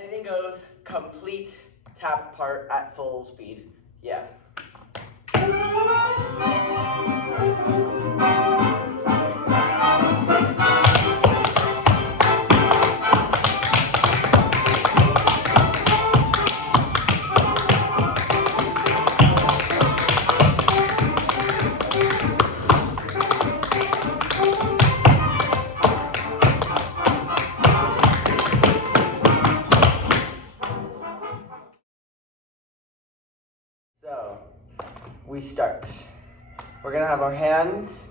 anything goes, complete tap part at full speed. Yeah. So, we start. We're gonna have our hands,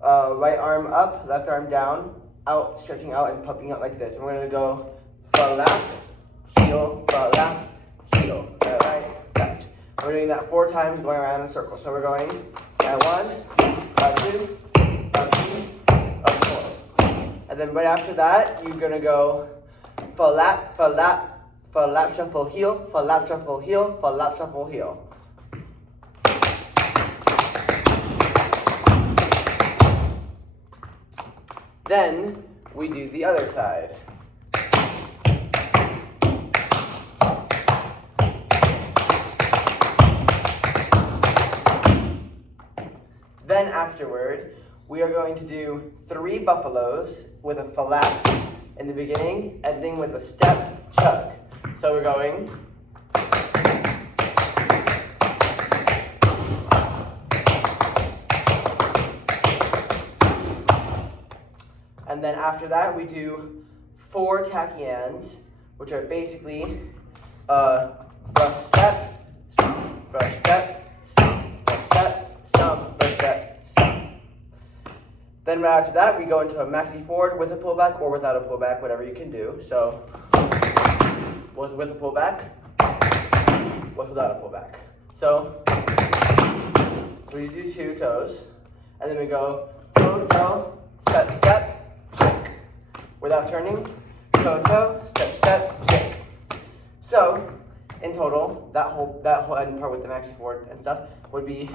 right arm up, left arm down, out, stretching out and pumping out like this. And we're gonna go flap, heel, flap, heel, right, left. We're doing that 4 times going around in a circle. So we're going at 1, at 2, at 3, at 4. And then right after that, you're gonna go flap, flap, flap, shuffle, heel, flap, shuffle, heel, flap, shuffle, heel. Then we do the other side. Then afterward, we are going to do 3 buffaloes with a flap in the beginning, ending with a step chug. So we're going. And then after that, we do 4 tacky ends, which are basically brush step, stomp, brush step, stomp, brush step, stomp, brush step, stomp. Then right after that, we go into a maxi forward with a pullback or without a pullback, whatever you can do. So with a pullback, without a pullback. So we do 2 toes, and then we go toe, toe, step, step. Without turning, toe, toe, step, step, kick. So, in total, that whole end part with the maxi forward and stuff would be